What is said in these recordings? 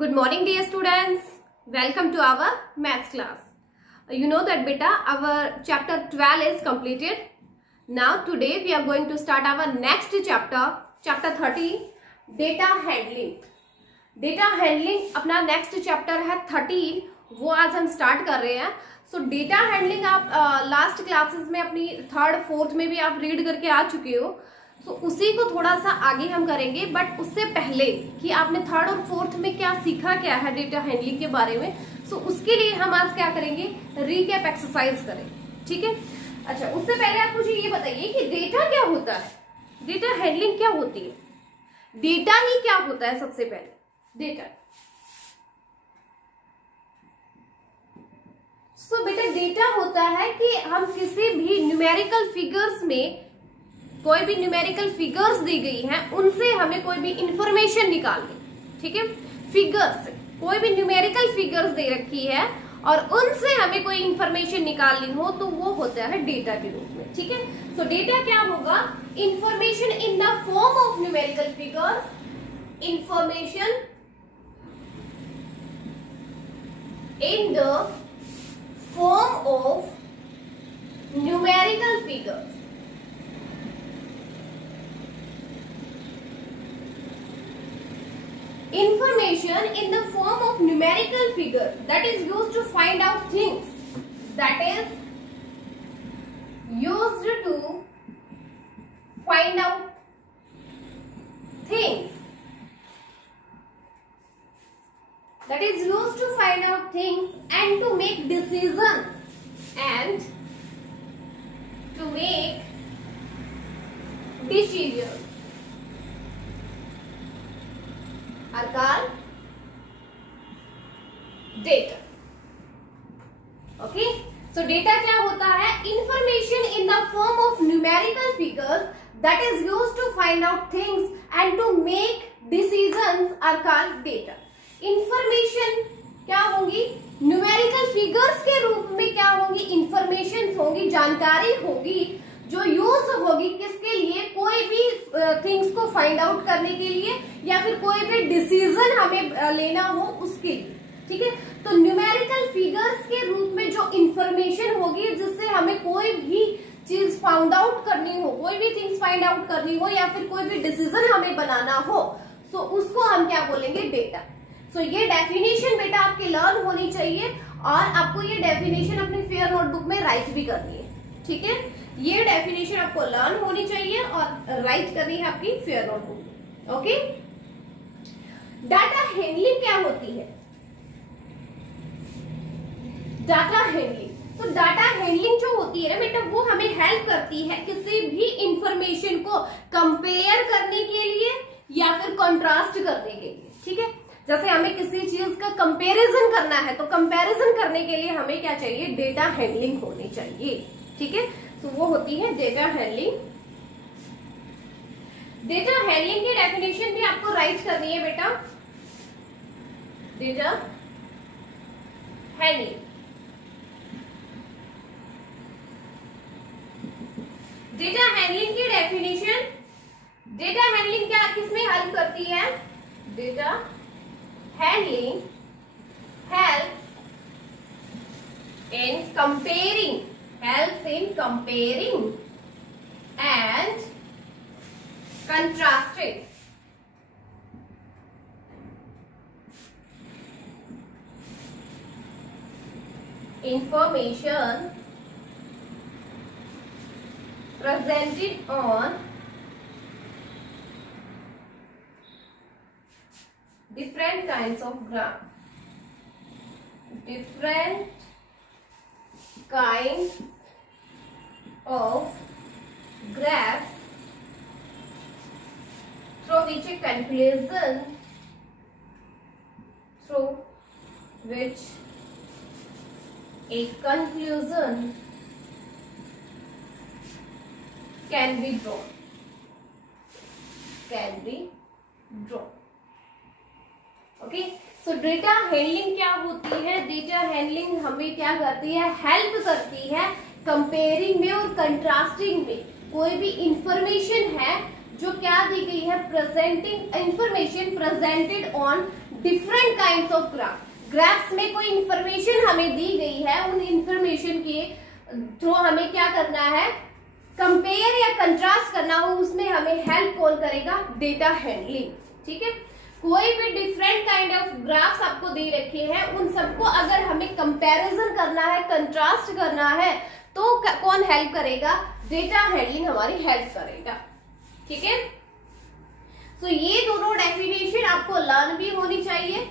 Good morning dear students. Welcome to our maths class. You know that beta our chapter 12 is completed. Now today we are going to start our next chapter 13 data handling. Data handling अपना next chapter है 13, वो आज हम start कर रहे हैं. So data handling आप last classes में अपनी थर्ड फोर्थ में भी आप read करके आ चुके हो. तो उसी को थोड़ा सा आगे हम करेंगे, बट उससे पहले कि आपने थर्ड और फोर्थ में क्या सीखा क्या है डेटा हैंडलिंग के बारे में, सो उसके लिए हम आज क्या करेंगे, रीकैप एक्सरसाइज करें. ठीक है. अच्छा, उससे पहले आप मुझे ये बताइए कि डेटा क्या होता है, डेटा हैंडलिंग क्या होती है, डेटा ही क्या होता है. सबसे पहले डेटा. सो बेटा डेटा होता है कि हम किसी भी न्यूमेरिकल फिगर्स में, कोई भी न्यूमेरिकल फिगर्स दी गई हैं, उनसे हमें कोई भी इंफॉर्मेशन निकालनी. ठीक है. फिगर्स, कोई भी न्यूमेरिकल फिगर्स दे रखी है और उनसे हमें कोई इंफॉर्मेशन निकालनी हो तो वो होता है डेटा के रूप में. ठीक है. सो डेटा क्या होगा, information in the form of numerical figures, information in the form of numerical figures. Information in the form of numerical figures that is used to find out things, that is used to find out things, that is used to find out things and to make decisions and to make decisions are called data. Okay, so data क्या होता है, information in the form of numerical figures that is used to find out things and to make decisions are called data. Information क्या होंगी, numerical figures के रूप में क्या होंगी, informations होंगी, जानकारी होगी जो यूज होगी किसके लिए, कोई भी थिंग्स को फाइंड आउट करने के लिए या फिर कोई भी डिसीजन हमें लेना हो उसके लिए. ठीक है. तो न्यूमेरिकल फिगर्स के रूप में जो इंफॉर्मेशन होगी जिससे हमें कोई भी चीज फाउंड आउट करनी हो, कोई भी थिंग्स फाइंड आउट करनी हो या फिर कोई भी डिसीजन हमें बनाना हो, सो उसको हम क्या बोलेंगे, डेटा. सो ये डेफिनेशन बेटा आपकी लर्न होनी चाहिए और आपको ये डेफिनेशन अपनी फेयर नोटबुक में राइट भी करनी है. ठीक है. ये डेफिनेशन आपको लर्न होनी चाहिए और राइट करनी है आपकी फेयर नोटबुक में. ओके. डाटा हैंडलिंग क्या होती है, डाटा हैंडलिंग. तो डाटा हैंडलिंग जो होती है ना बेटा, वो हमें हेल्प करती है किसी भी इंफॉर्मेशन को कंपेयर करने के लिए या फिर कंट्रास्ट करने के लिए. ठीक है. जैसे हमें किसी चीज का कंपैरिजन करना है तो कंपैरिजन करने के लिए हमें क्या चाहिए, डेटा हैंडलिंग होनी चाहिए. ठीक है. तो वो होती है डेटा हैंडलिंग. डेटा हैंडलिंग की डेफिनेशन भी आपको राइट करनी है बेटा. डेटा हैंडलिंग, डेटा हैंडलिंग की डेफिनेशन, डेटा हैंडलिंग क्या किसमें हेल्प करती है, data handling helps in comparing, helps in comparing and contrasting information presented on different kinds of graph, different kinds of graphs through which a conclusion, through which a conclusion can be drawn, can be drawn. Okay. So data handling क्या होती है, data handling हमें क्या करती है, help करती है comparing में और कंट्रास्टिंग में. कोई भी इंफॉर्मेशन है जो क्या दी गई है, presenting information presented on different kinds of graph. Graphs में कोई इंफॉर्मेशन हमें दी गई है, उन इंफॉर्मेशन के थ्रू हमें क्या करना है, कंपेयर या कंट्रास्ट करना हो, उसमें हमें हेल्प कौन करेगा, डेटा हैंडलिंग। ठीक है, कोई भी डिफरेंट काइंड ऑफ ग्राफ्स आपको दे रखे हैं, उन सबको अगर हमें कंपैरिजन करना है, कंट्रास्ट करना है, तो कौन हेल्प करेगा, डेटा हैंडलिंग हमारी हेल्प करेगा। ठीक है, सो ये दोनों डेफिनेशन आपको लर्न भी होनी चाहिए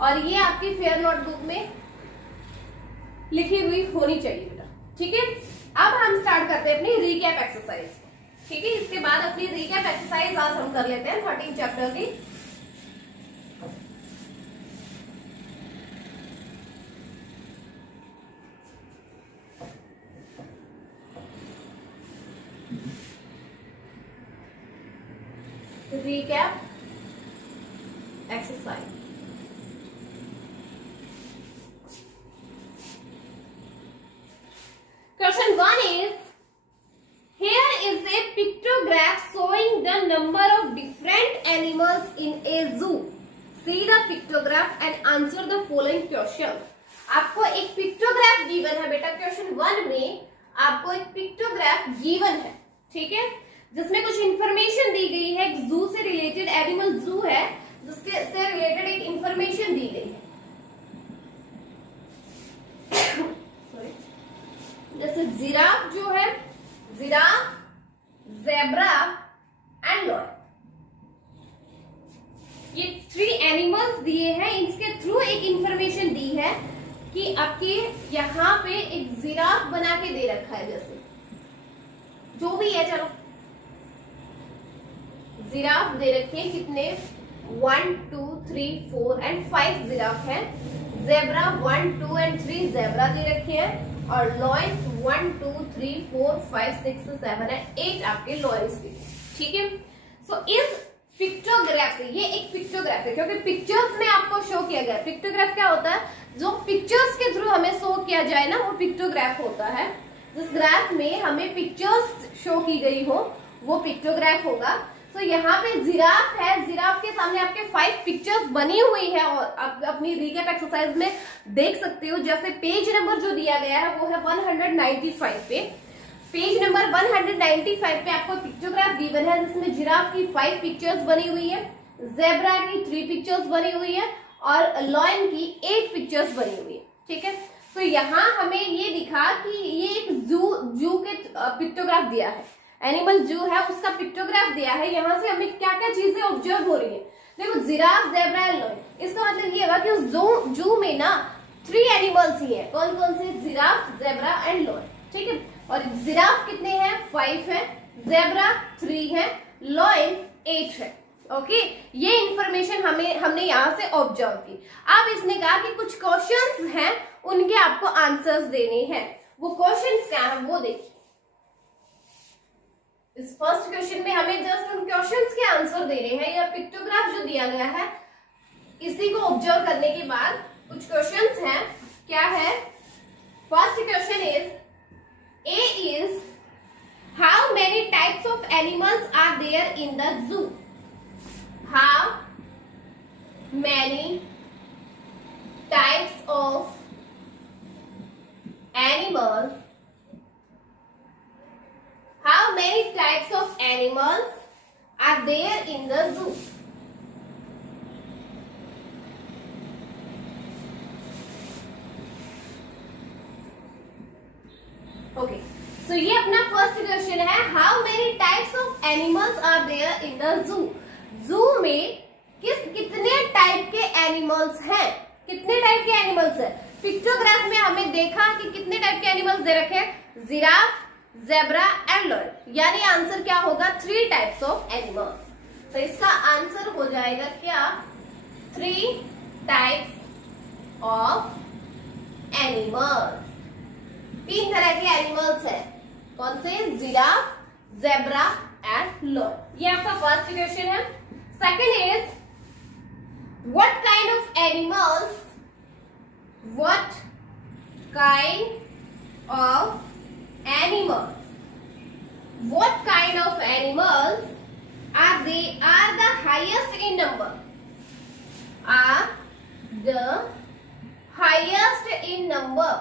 और ये आपकी फेयर नोटबुक में लिखी हुई होनी चाहिए बेटा। ठीक है, अब हम स्टार्ट करते हैं अपनी रीकैप एक्सरसाइज। ठीक है, इसके बाद अपनी रीकैप एक्सरसाइज आज हम कर लेते हैं 13 चैप्टर की। recap exercise. Question 1 is, here is a pictograph showing the number of different animals in a zoo. See the pictograph and answer the following questions. आपको एक पिक्टोग्राफ गिवन है बेटा, क्वेश्चन 1 में आपको एक पिक्टोग्राफ गिवन है, ठीक है, जिसमें कुछ इंफॉर्मेशन दी गई है, एक जू से रिलेटेड, एनिमल जू है जिसके से रिलेटेड एक इंफॉर्मेशन दी गई है। जैसे जिराफ जो है, जिराफ, ज़ेब्रा एंड लॉयन, ये 3 एनिमल्स दिए हैं, इसके थ्रू एक इंफॉर्मेशन दी है कि आपके यहाँ पे एक जिराफ बना के दे रखा है, जैसे जो भी है, चलो जिराफ दे रखे हैं, कितने 1 2 3 4 एंड 5 जिराफ है। ज़ेब्रा 1 2 एंड 3 ज़ेब्रा दे रखे हैं और लॉयन 1 2 3 4 5 6 7 एंड 8 आपके लॉयंस दिए। ठीक है, सो इस पिक्टोग्राफ से, ये एक पिक्टोग्राफ है क्योंकि पिक्चर्स में आपको शो किया गया। पिक्टोग्राफ क्या होता है, जो पिक्चर्स के थ्रू हमें शो किया जाए ना, वो पिक्टोग्राफ होता है। जिस ग्राफ में हमें पिक्चर्स शो की गई हो वो पिक्टोग्राफ होगा। तो यहाँ पे जिराफ है, जिराफ के सामने आपके 5 पिक्चर्स बनी हुई है और आप अपनी रीकैप एक्सरसाइज में देख सकते हो। जैसे पेज नंबर जो दिया गया है वो है 195 पे, पेज नंबर 195 पे आपको पिक्टोग्राफ गिवन है जिसमें जिराफ की 5 पिक्चर्स बनी हुई है, ज़ेब्रा की 3 पिक्चर्स बनी हुई है और लॉयन की 8 पिक्चर्स बनी हुई है। ठीक है, तो यहाँ हमें ये दिखा कि ये एक जू के पिक्टोग्राफ दिया है, एनिमल जू है उसका पिक्टोग्राफ दिया है। यहाँ से हमें क्या क्या चीजें ऑब्जर्व हो रही है, देखो जिराफ, ज़ेब्रा एंड लॉयन, इसका मतलब ये होगा कि जू में ना 3 एनिमल्स ही है। कौन कौन से, जिराफ, ज़ेब्रा एंड लॉयन। ठीक है, और जिराफ कितने हैं, 5 है, ज़ेब्रा 3 है, लॉयन 8 है। ओके, ये इंफॉर्मेशन हमने यहाँ से ऑब्जर्व की। अब इसने कहा कि कुछ क्वेश्चंस हैं, उनके आपको आंसर्स देने हैं। वो क्वेश्चंस क्या है वो देखिए। इस फर्स्ट क्वेश्चन में हमें जस्ट उन क्वेश्चंस के आंसर देने हैं, या पिक्टोग्राफ जो दिया गया है इसी को ऑब्जर्व करने के बाद कुछ क्वेश्चंस हैं। क्या है, first question is, A is, how many types of animals are there in the zoo? How many types of animals, how many types of animals are there in the zoo? Okay, so ये अपना first question है, how many types of animals are there in the zoo? zoo में कितने type के animals हैं, कितने type के animals हैं? पिक्टोग्राफ में हमें देखा कि कितने टाइप के एनिमल्स दे रखे हैं, जिराफ, ज़ेब्रा एंड लॉयन, यानी आंसर क्या होगा, 3 टाइप्स ऑफ एनिमल्स। तो इसका आंसर हो जाएगा क्या, 3 टाइप्स ऑफ एनिमल्स। 3 तरह के एनिमल्स है, कौन से, जिराफ, ज़ेब्रा एंड लॉयन। ये आपका फर्स्ट क्वेश्चन है। Second is, what kind of animals, what kind of animals, what kind of animals are the highest in number? are the highest in number.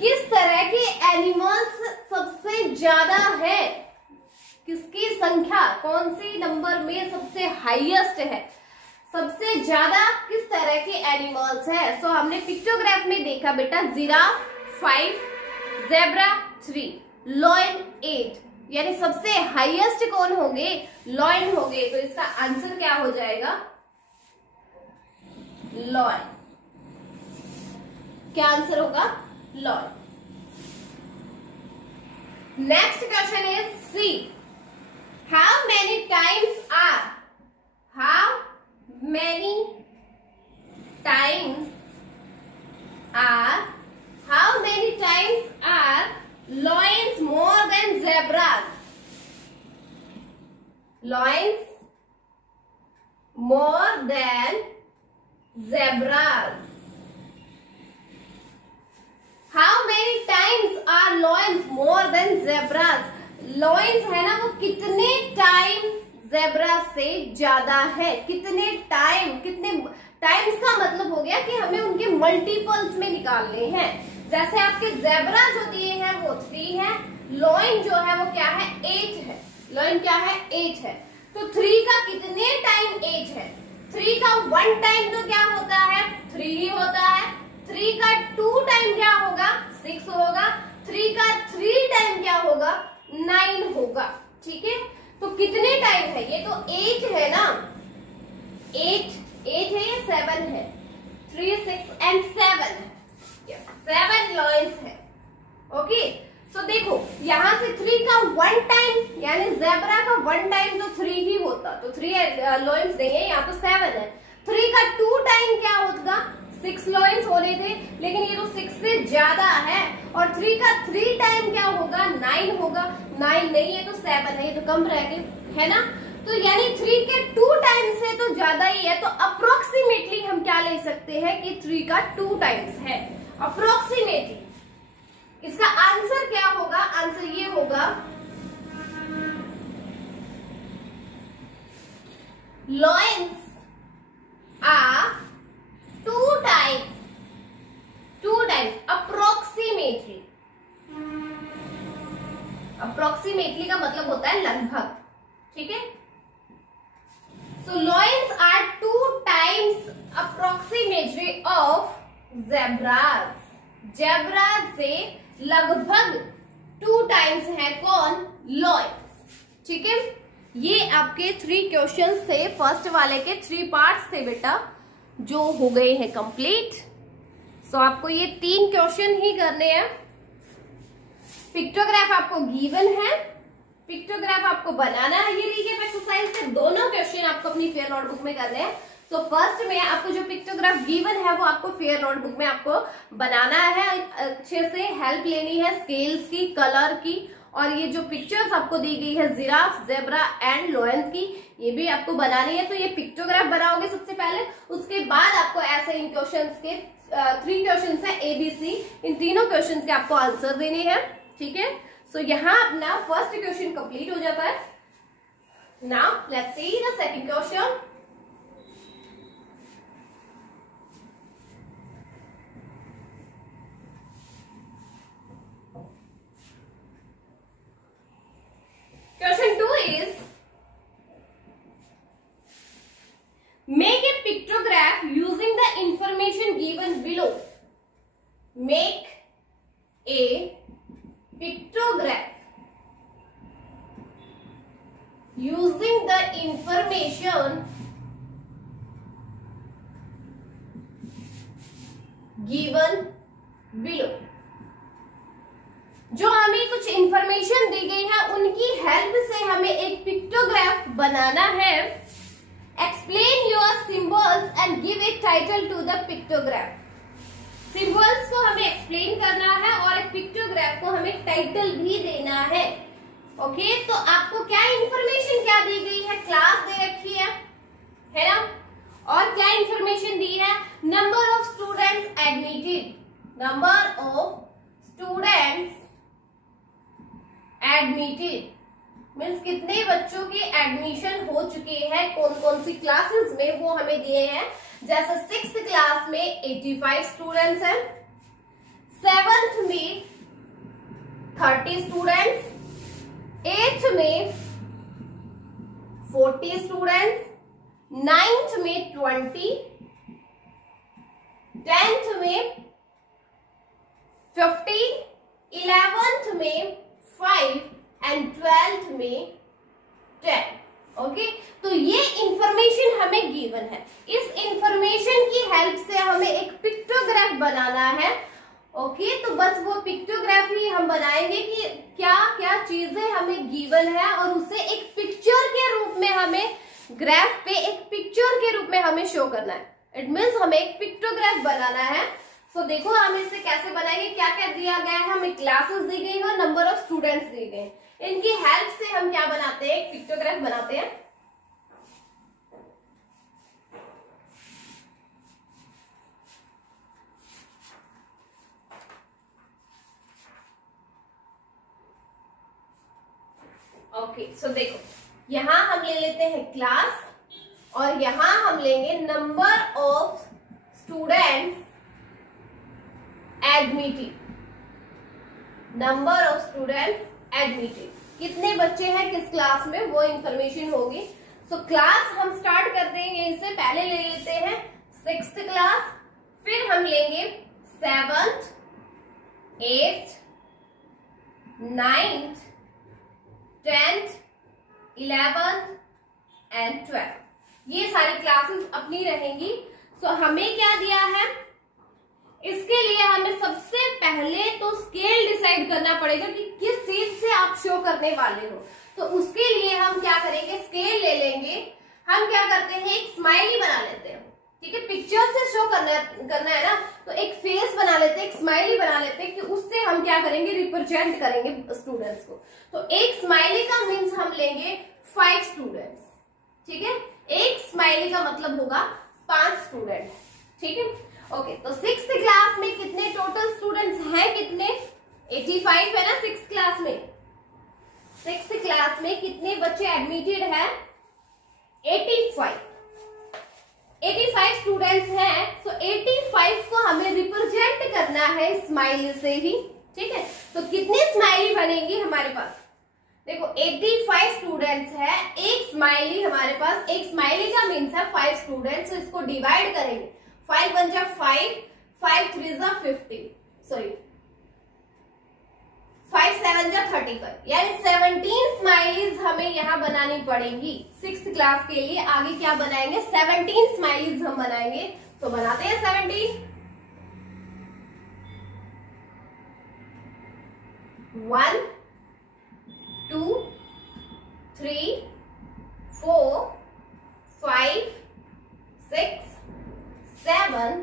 किस तरह के animals सबसे ज्यादा है, किसकी संख्या कौन सी नंबर में सबसे हाईएस्ट है, सबसे ज्यादा किस तरह के एनिमल्स है। सो हमने पिक्टोग्राफ में देखा बेटा जिराफ 5, ज़ेब्रा 3, लॉयन 8, यानी सबसे हाईएस्ट कौन हो गए, लॉयन हो गए। तो इसका आंसर क्या हो जाएगा, लॉयन। क्या आंसर होगा, lion. Next question is C, how many times are, how many times are, how many times are lions more than zebras, lions more than zebras, how many times are lions more than zebras, lions है ना वो कितने time zebra से ज्यादा है, कितने time, कितने times का मतलब हो गया कि हमें उनके मल्टीपल्स में निकालने हैं। जैसे आपके ज़ेब्रा जो दिए हैं वो 3 है, लॉयन जो है वो क्या है, 8 है, लॉयन क्या है, 8 है। तो 3 का कितने टाइम 8 है, 3 का 1 टाइम तो क्या होता है, 3 ही होता है। 3 का 2 टाइम क्या होगा, 6 होगा। 3 का 3 टाइम क्या होगा, 9 होगा। ठीक है, तो कितने टाइम है, ये तो 8 है ना, 8 है, ये 7 है, 3, 6 एंड 7 है, 7 लॉयंस है। ओके, सो देखो यहां से 3 का 1 टाइम यानी ज़ेब्रा का 1 टाइम तो 3 ही होता, तो 3 लॉयंस नहीं है, यहाँ तो 7 है। 3 का 2 टाइम क्या होगा, 6 लॉयंस होने थे, लेकिन ये तो 6 से ज्यादा है। और 3 का 3 टाइम क्या होगा, 9 होगा, 9 नहीं है तो 7 है, ये तो कम रह गए, है ना। तो यानी 3 के 2 टाइम से तो ज्यादा ही है, तो अप्रोक्सीमेटली हम क्या ले सकते हैं कि 3 का 2 टाइम्स है, अप्रोक्सीमेटली। इसका आंसर क्या होगा, आंसर ये होगा lions are 2 times, approximately. Approximately का मतलब होता है लगभग, ठीक है। सो lions are 2 times approximately of zebras, zebra से लगभग 2 टाइम्स है कौन, लॉयंस। ठीक है, ये आपके 3 क्वेश्चंस थे, फर्स्ट वाले के 3 पार्ट्स थे बेटा, जो हो गए हैं कंप्लीट। सो आपको ये 3 क्वेश्चन ही करने हैं। पिक्टोग्राफ आपको गिवन है, पिक्टोग्राफ आपको बनाना है, ये रीकेप एक्सरसाइज से दोनों क्वेश्चन आपको अपनी फेयर नोटबुक में करने हैं। सो फर्स्ट में आपको जो पिक्टोग्राफ गिवन है वो आपको फेयर नोटबुक में आपको बनाना है, अच्छे से हेल्प लेनी है स्केल्स की, कलर की, और ये जो पिक्चर्स आपको दी गई है जिराफ, ज़ेब्रा एंड लॉयन की, ये भी आपको बनानी है। तो ये पिक्टोग्राफ बनाओगे सबसे पहले, उसके बाद आपको ऐसे इन क्वेश्चंस के 3 क्वेश्चंस है ABC, इन तीनों क्वेश्चंस के आपको आंसर देने हैं। ठीक है, सो यहाँ अपना फर्स्ट क्वेश्चन कंप्लीट हो जाता है। Now let's see the second question. Question 2 is, make a pictograph using the information given below. Make a pictograph using the information given below. जो हमें कुछ इंफॉर्मेशन दी गई है उनकी हेल्प से हमें एक पिक्टोग्राफ बनाना है। Explain your symbols and give a title to the pictograph. Symbols को हमें एक्सप्लेन करना है और एक पिक्टोग्राफ को हमें टाइटल भी देना है। ओके, तो आपको क्या इंफॉर्मेशन क्या दी गई है, क्लास दे रखी है ना, और क्या इंफॉर्मेशन दी है, number of students admitted, number of students admitted means कितने बच्चों के एडमिशन हो चुके हैं कौन कौन सी क्लासेस में, वो हमें दिए हैं। जैसे 6th क्लास में 85 स्टूडेंट्स हैं, 7th में 30 स्टूडेंट्स, 8th में 40 स्टूडेंट्स, 9th में 20, 10th में 15, 11th में 5 एंड 12th में 10। ओके, तो ये इंफॉर्मेशन हमें गिवन है। इस इंफॉर्मेशन की हेल्प से हमें एक पिक्टोग्राफ बनाना है। ओके, तो बस वो पिक्टोग्राफ ही हम बनाएंगे कि क्या क्या चीजें हमें गिवन है और उसे एक पिक्चर के रूप में हमें ग्राफ पे एक पिक्चर के रूप में हमें शो करना है। इट मीन्स हमें एक पिक्टोग्राफ बनाना है। सो देखो हम इसे कैसे बनाएंगे, क्या क्या दिया गया है, हमें क्लासेस दी गई और नंबर ऑफ स्टूडेंट्स दिए गए। इनकी हेल्प से हम क्या बनाते हैं, एक पिक्टोग्राफ बनाते हैं। ओके, सो देखो यहां हम ले लेते हैं क्लास और यहां हम लेंगे number of students admitted. Number of students admitted, कितने बच्चे हैं किस क्लास में, वो इंफॉर्मेशन होगी। सो क्लास हम स्टार्ट करते हैं यहीं से। पहले ले लेते हैं 6th क्लास, फिर हम लेंगे 7th, 8th, 9th, 10th, 11th and 12। ये सारी क्लासेस अपनी रहेंगी। सो हमें क्या दिया है, इसके लिए हमें सबसे पहले तो स्केल डिसाइड करना पड़ेगा कि किस चीज से आप शो करने वाले हो। तो उसके लिए हम क्या करेंगे, स्केल ले लेंगे। हम क्या करते हैं, एक स्माइली बना लेते हैं। ठीक है, पिक्चर से शो करना है ना, तो एक फेस बना लेते हैं, एक स्माइली बना लेते हैं कि उससे हम क्या करेंगे, रिप्रेजेंट करेंगे स्टूडेंट्स को। तो एक स्माइली का मीन्स हम लेंगे 5 स्टूडेंट्स। ठीक है, एक स्माइली का मतलब होगा 5 स्टूडेंट। ठीक है, ओके, तो 6th क्लास में कितने टोटल स्टूडेंट्स हैं, कितने 85 है ना 6th क्लास में। 6th क्लास में कितने बच्चे एडमिटेड है, 85 स्टूडेंट्स हैं। सो 85 को हमें रिप्रेजेंट करना है स्माइली से ही। ठीक है, तो कितनी स्माइली बनेगी हमारे पास, देखो 85 स्टूडेंट्स है, एक स्माइली हमारे पास, एक स्माइली का मीन्स है 5 स्टूडेंट्स। तो इसको डिवाइड करेंगे, 5 1 जा 5, 5 3 जा 50, सॉरी 5 7 जा 35, यानी 17 स्माइलीज हमें यहाँ बनानी पड़ेंगी 6th क्लास के लिए। आगे क्या बनाएंगे, 17 स्माइलीज हम बनाएंगे। तो बनाते हैं 17। 1 2 3 4 5 6 7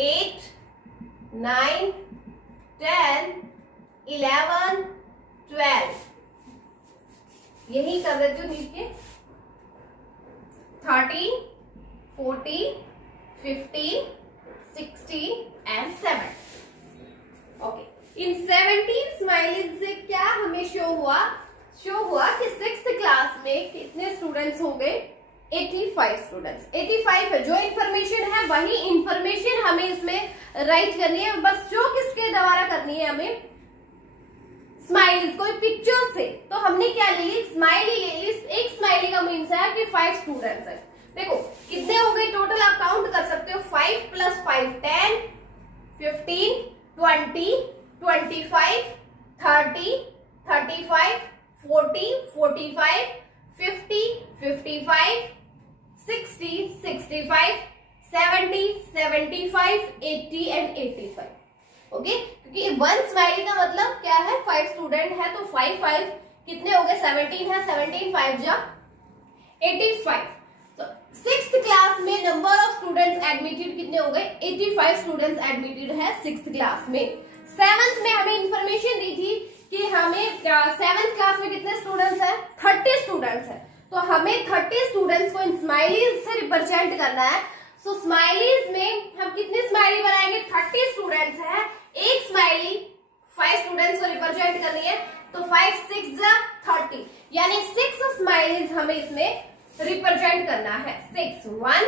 8 9 10 11 12, यही कर देती हूँ नीचे। 13 14 15 16 एंड 7। ओके, इन 17 स्माइलीज से क्या हमें शो हुआ कि 6th क्लास में कितने स्टूडेंट्स हो गए, 85 स्टूडेंट्स। 85 है, जो इंफॉर्मेशन है वही इंफॉर्मेशन हमें इसमें राइट करनी है। बस जो किसके द्वारा करनी है, हमें स्माइलीज, कोई पिक्चर से। तो हमने क्या ले ली, स्माइली ले ली। एक स्माइली का मीन्स है कि 5 स्टूडेंट्स है। देखो कितने हो गए टोटल, आप काउंट कर सकते हो। 5 + 5 10 15 20 25 30 35 40 45 50 55 60 65 70 75 80 एंड 85। ओके, क्योंकि 1 स्माइली का मतलब क्या है, 5 स्टूडेंट है। तो 5 5 कितने हो गए, 17 है, 17 5 जा 85। तो 6th क्लास में नंबर ऑफ स्टूडेंट्स एडमिटेड कितने हो गए, 85 स्टूडेंट्स एडमिटेड है 6th क्लास में। 7th में हमें इंफॉर्मेशन दी थी कि हमें 7th क्लास में कितने स्टूडेंट्स है, 30 स्टूडेंट्स है। तो हमें 30 स्टूडेंट्स को इन स्माइलीज से रिप्रेजेंट करना है। सो स्माइलीज में हम कितने स्माइली बनाएंगे, 30 स्टूडेंट्स है, एक स्माइली 5 स्टूडेंट्स को रिप्रेजेंट करनी है, तो 5 6 30, यानी 6 स्माइलीज हमें इसमें रिप्रेजेंट करना है। 6 1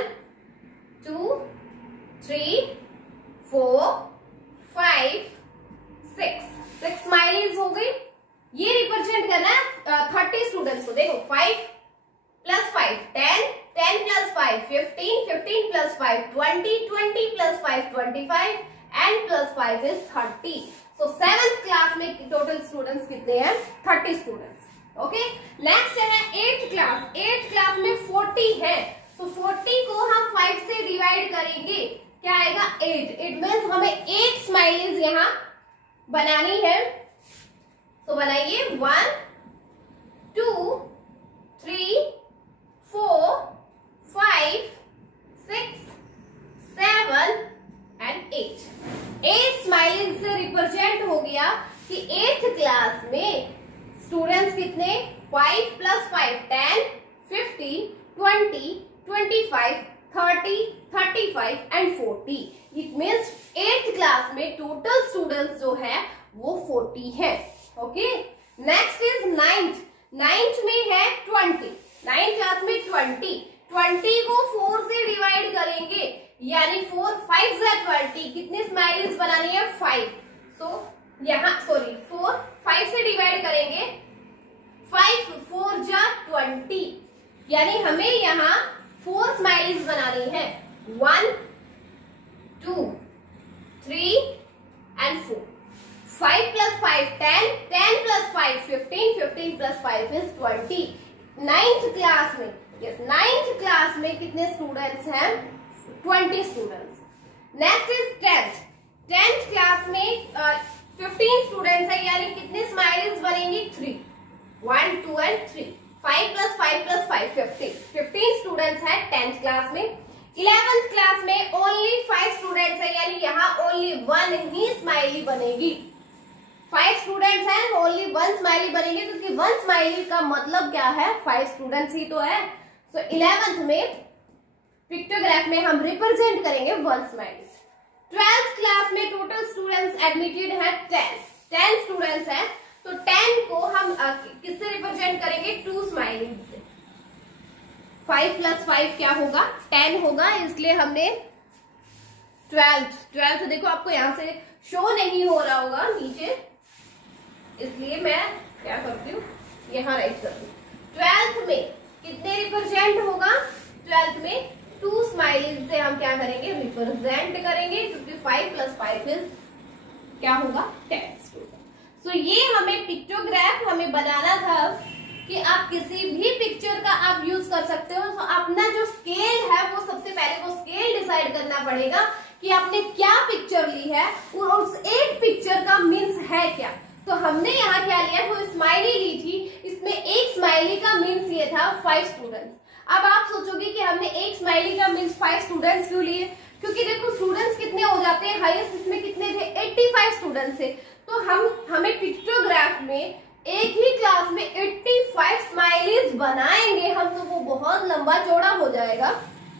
2 3 4 5 6 स्माइलीज हो गई। ये रिप्रेजेंट करना है 30 स्टूडेंट्स को। देखो 5 + 5 10, 10 + 5 15, 15 + 5 20, 20 + 5 25 and +5 is 30। So 7th class में टोटल स्टूडेंट्स कितने हैं? 30 स्टूडेंट्स। ओके, नेक्स्ट है 8th क्लास। 8th क्लास में 40 है, तो 40 को हम 5 से डिवाइड करेंगे, क्या आएगा? 8। इट मीन्स हमें 8 स्माइलीज यहाँ बनानी है। तो बनाइए 1 2 3 4 5 6 7 and 8। 8 स्माइलीज से रिप्रेजेंट हो गया कि 8th क्लास में स्टूडेंट्स कितने? 5 + 5 10 15 20 25 30 35 and 40। It means 8th class में टोटल स्टूडेंट्स जो है वो 40 है। Okay, next is 9th। 9th में है 20। 9th क्लास में 20 को 4 से डिवाइड करेंगे, यानी 4 5 20। कितने स्माइलीज बनानी है? 5। सो यहाँ 4 5 से डिवाइड करेंगे, 5 4 20, यानी हमें यहाँ 4 स्माइलीज बनानी है। 1 2 3 and 4। 5 + 5 10, 10 + 5 15, 15 + 5 is 20। 9th क्लास में, यस 9th क्लास में कितने स्टूडेंट्स हैं? 20 students. Next is 10th। 10th class में 15 स्टूडेंट्स है, यानी कितने स्माइलीज बनेंगी? 3 1 2 and 3। 5 + 5 + 5 15 स्टूडेंट्स है 10th क्लास में। 11th क्लास में ओनली 5 स्टूडेंट्स है, यानी यहाँ ओनली 1 ही स्माइली बनेगी। 5 स्टूडेंट्स हैं, ओनली 1 स्माइली बनेगी, क्योंकि 1 स्माइली का मतलब क्या है? 5 स्टूडेंट्स ही तो है। सो 11th में पिक्टोग्राफ में हम रिप्रेजेंट करेंगे 1 स्माइली। 12th क्लास में टोटल स्टूडेंट्स एडमिटेड है 10 स्टूडेंट्स हैं, तो 10 को हम किससे रिप्रेजेंट करेंगे? 2 स्माइलीज से। 5 + 5 क्या होगा? 10 होगा, इसलिए हमने 12th देखो आपको यहाँ से शो नहीं हो रहा होगा नीचे, इसलिए मैं क्या करती हूँ, यहाँ राइट करती हूँ। 12th में कितने रिप्रेजेंट होगा? 12th में 2 स्माइलीज से हम क्या करेंगे? रिप्रेजेंट करेंगे, क्योंकि 5 + 5 इज क्या होगा? 10 स्टूडेंट। सो ये हमें पिक्टोग्राफ हमें बनाना था कि आप किसी भी पिक्चर का आप यूज कर सकते हो। तो अपना जो स्केल है वो सबसे पहले वो स्केल डिसाइड करना पड़ेगा कि आपने क्या पिक्चर ली है और उस एक पिक्चर का मीन्स है क्या। तो हमने यहाँ क्या लिया? वो स्माइली ली थी, इसमें एक स्माइली का मीन्स ये था 5 स्टूडेंट्स। अब आप सोचोगे कि हमने एक स्माइली का मीन्स 5 स्टूडेंट्स क्यों लिए? क्योंकि देखो स्टूडेंट्स कितने हो जाते हैं, हाईएस्ट इसमें कितने थे? 85 स्टूडेंट्स थे। तो हमें पिक्टोग्राफ में एक ही क्लास में 85 स्माइलीज बनाएंगे हम, तो वो बहुत लंबा चौड़ा हो जाएगा,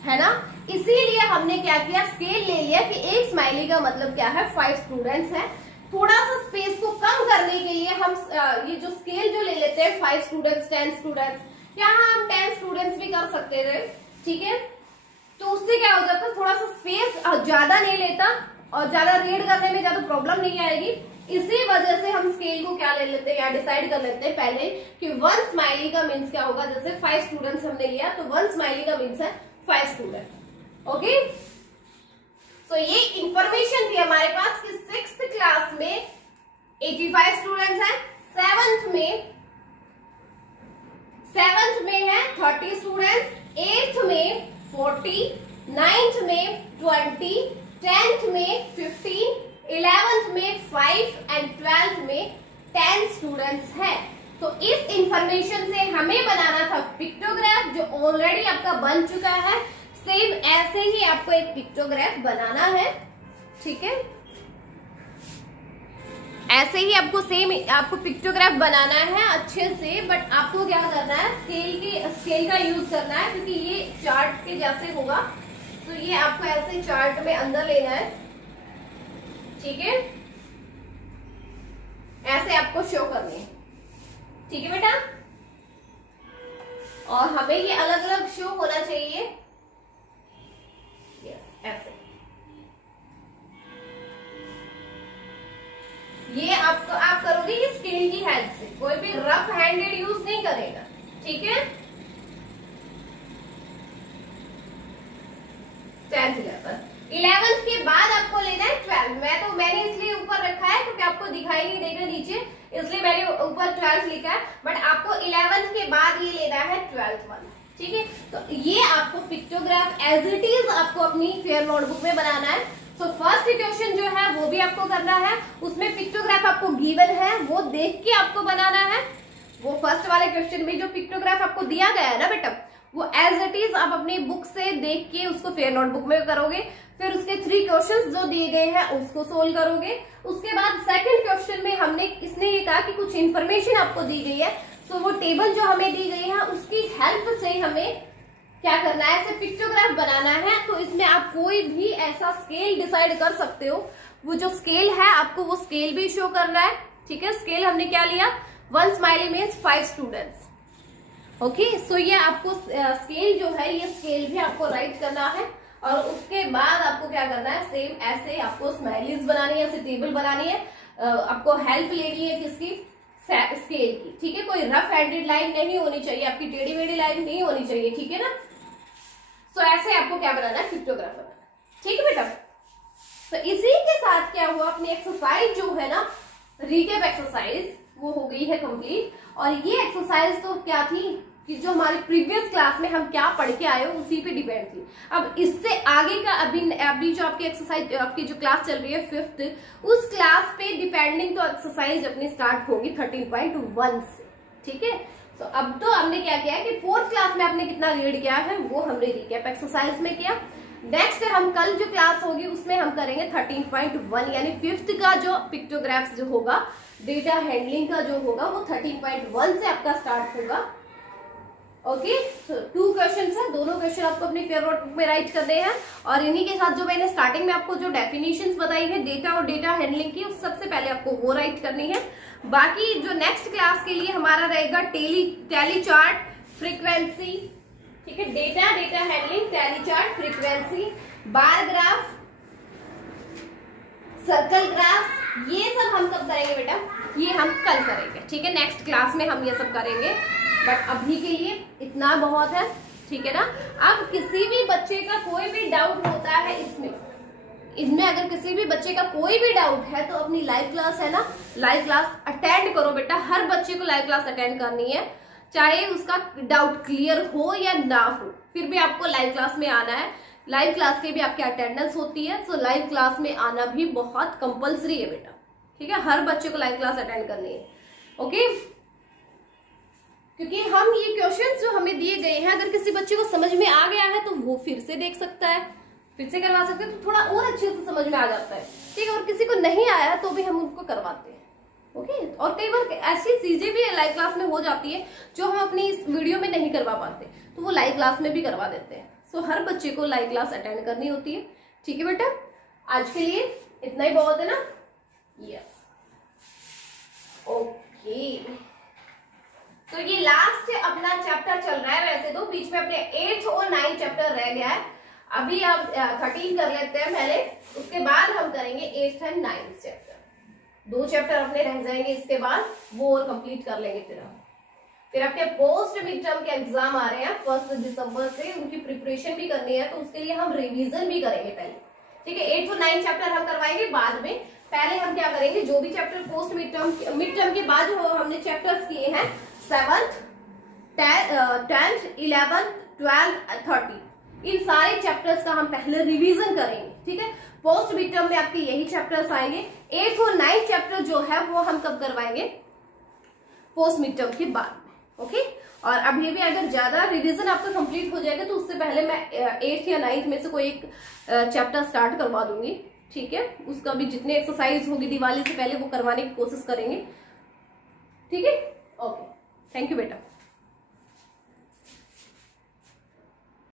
है ना। इसीलिए हमने क्या किया? स्केल ले लिया कि एक स्माइली का मतलब क्या है? 5 स्टूडेंट्स है। थोड़ा सा स्पेस को कम करने के लिए हम ये जो स्केल जो ले लेते हैं 5 स्टूडेंट्स 10 स्टूडेंट्स, यहाँ हम 10 स्टूडेंट्स भी कर सकते थे, ठीक है। तो उससे क्या हो जाता? थोड़ा सा स्पेस ज्यादा नहीं लेता और ज्यादा रीड करने में ज्यादा प्रॉब्लम नहीं आएगी। इसी वजह से हम स्केल को क्या ले लेते हैं, या डिसाइड कर लेते हैं पहले कि 1 स्माइली का मीन्स क्या होगा। जैसे 5 स्टूडेंट्स हमने लिया, तो 1 स्माइली का मीन्स है 5 स्टूडेंट। ओके, सो ये इंफॉर्मेशन थी हमारे पास कि 6th क्लास में 85 स्टूडेंट्स हैं, 7th में है 30 स्टूडेंट्स, 8th में 40, 9th में 20, 10th में 15, 11th में 5 एंड 12th में 10 स्टूडेंट्स हैं। तो इस इंफॉर्मेशन से हमें बनाना था पिक्टोग्राफ, जो ऑलरेडी आपका बन चुका है। सेम ऐसे ही आपको एक पिक्टोग्राफ बनाना है, ठीक है। ऐसे ही आपको पिक्टोग्राफ बनाना है अच्छे से, बट आपको क्या करना है? स्केल का यूज करना है, क्योंकि ये चार्ट के जैसे होगा। तो ये आपको ऐसे चार्ट में अंदर लेना है, ठीक है। ऐसे आपको शो करनी है, ठीक है बेटा। और हमें ये अलग अलग शो होना चाहिए, यस ऐसे। ये आप करोगे ये स्केल की हेल्प से, कोई भी रफ हैंडेड यूज नहीं करेगा, ठीक है। 10th 11th के बाद आपको लेना है 12। मैंने इसलिए ऊपर रखा है क्योंकि आपको दिखाई नहीं देगा नीचे, इसलिए मैंने ऊपर 12th लिखा है, बट आपको 11th के बाद ये लेना है 12th वाला, ठीक है। तो ये आपको पिक्टोग्राफ एज इट इज आपको अपनी फेयर नोटबुक में बनाना है। तो फर्स्ट क्वेश्चन जो है वो भी आपको करना है, उसमें पिक्टोग्राफ आपको गिवन है, वो देख के आपको बनाना है। वो फर्स्ट वाले क्वेश्चन में जो पिक्टोग्राफ आपको दिया गया है ना बेटा, वो एज इट इज आप अपनी बुक से देख के उसको फेयर नोटबुक में करोगे। फिर उसके 3 क्वेश्चंस जो दिए गए हैं उसको सोल्व करोगे। उसके बाद सेकंड क्वेश्चन में इसने ये कहा कि कुछ इन्फॉर्मेशन आपको दी गई है, सो वो टेबल जो हमें दी गई है उसकी हेल्प से हमें क्या करना है, ऐसे पिक्टोग्राफ बनाना है। तो इसमें आप कोई भी ऐसा स्केल डिसाइड कर सकते हो, वो जो स्केल है आपको वो स्केल भी शो करना है, ठीक है। स्केल हमने क्या लिया, 1 स्माइली मीन्स 5 स्टूडेंट्स, ओके। सो ये आपको स्केल जो है ये स्केल भी आपको राइट करना है। और उसके बाद आपको क्या करना है, सेम ऐसे आपको स्माइलीज बनानी है, ऐसे टेबल बनानी है। आपको हेल्प लेनी है किसकी, स्केल की, ठीक है। कोई रफ हैंडेड लाइन नहीं होनी चाहिए, आपकी टेढ़ी मेढ़ी लाइन नहीं होनी चाहिए, ठीक है ना। सो ऐसे आपको क्या बनाना है, पिक्टोग्राफ बनाना, ठीक है बेटा। तो इसी के साथ क्या हुआ, अपनी एक्सरसाइज जो है ना, रिकैप एक्सरसाइज, वो हो गई है कंप्लीट। और ये एक्सरसाइज तो क्या थी कि जो हमारे प्रीवियस क्लास में हम क्या पढ़ के आए हो उसी पे डिपेंड थी। अब इससे आगे का अभी जो आपकी एक्सरसाइज, आपकी जो क्लास चल रही है 5th, उस क्लास पे डिपेंडिंग तो एक्सरसाइज अपनी स्टार्ट होगी 13.1 से, ठीक है। तो अब तो हमने क्या किया है कि 4th क्लास में आपने कितना रीड किया है वो हमने रिकैप एक्सरसाइज में किया। नेक्स्ट हम कल जो क्लास होगी उसमें हम करेंगे 13.1 यानी 5th का जो पिक्टोग्राफ्स जो होगा, डेटा हैंडलिंग का जो होगा वो 13.1 से आपका स्टार्ट होगा, ओके। तो 2 क्वेश्चन है, दोनों क्वेश्चन आपको अपनी फेयर नोटबुक में राइट करने हैं। और इन्हीं के साथ जो मैंने स्टार्टिंग में आपको जो डेफिनेशंस बताई है डेटा और डेटा हैंडलिंग की, सबसे पहले आपको वो राइट करनी है। बाकी जो नेक्स्ट क्लास के लिए हमारा रहेगा टैली चार्ट फ्रीक्वेंसी, ठीक है। Data handling, tally chart frequency, bar graph, circle graph, ये सब हम कब करेंगे बेटा, ये हम कल करेंगे, ठीक है। नेक्स्ट क्लास में हम ये सब करेंगे, बट अभी के लिए इतना बहुत है, ठीक है ना। अब किसी भी बच्चे का कोई भी डाउट होता है इसमें अगर किसी भी बच्चे का कोई भी डाउट है तो अपनी लाइव क्लास है ना, लाइव क्लास अटेंड करो बेटा। हर बच्चे को लाइव क्लास अटेंड करनी है, चाहे उसका डाउट क्लियर हो या ना हो, फिर भी आपको लाइव क्लास में आना है। लाइव क्लास की भी आपकी अटेंडेंस होती है, तो लाइव क्लास में आना भी बहुत कंपल्सरी है बेटा, ठीक है। हर बच्चे को लाइव क्लास अटेंड करनी है, ओके। क्योंकि हम ये क्वेश्चंस जो हमें दिए गए हैं, अगर किसी बच्चे को समझ में आ गया है तो वो फिर से देख सकता है, फिर से करवा सकते हैं, तो थोड़ा और अच्छे से समझ में आ जाता है, ठीक है। और किसी को नहीं आया तो भी हम उनको करवाते हैं, ओके। और कई बार ऐसी चीजें भी लाइव क्लास में हो जाती है जो हम अपनी इस वीडियो में नहीं करवा पाते, तो वो लाइव क्लास में भी करवा देते हैं। सो हर बच्चे को लाइव क्लास अटेंड करनी होती है, ठीक है बेटा। आज के लिए इतना ही बहुत है ना, यस, ओके। तो ये लास्ट अपना चैप्टर चल रहा है, वैसे तो बीच में अपने 8th और 9th चैप्टर रह गया है। अभी हम 13 कर लेते हैं पहले, उसके बाद हम करेंगे 8th and 9th chapter. 2 chapter अपने रह जाएंगे, इसके बाद वो और कंप्लीट कर लेंगे। फिर आपके पोस्ट मिड टर्म के एग्जाम आ रहे हैं 1 दिसंबर से, उनकी प्रिपरेशन भी करनी है, तो उसके लिए हम रिविजन भी करेंगे पहले, ठीक है। 8th और 9th चैप्टर हम करवाएंगे बाद में। पहले हम क्या करेंगे, जो भी चैप्टर पोस्ट मिड टर्म के बाद जो हमने चैप्टर्स किए हैं 7th 10th 11th 12th 13, इन सारे चैप्टर्स का हम पहले रिवीजन करेंगे, ठीक है। पोस्ट मिड टर्म में आपके यही चैप्टर्स आएंगे। 8th और 9th चैप्टर जो है वो हम कब करवाएंगे, पोस्ट मिड टर्म के बाद में, ओके। और अभी भी अगर ज्यादा रिवीजन आपका कंप्लीट हो जाएगा तो उससे पहले मैं 8th या 9th में से कोई एक चैप्टर स्टार्ट करवा दूंगी, ठीक है। उसका भी जितने एक्सरसाइज होगी दिवाली से पहले वो करवाने की कोशिश करेंगे, ठीक है, ओके। थैंक यू बेटा।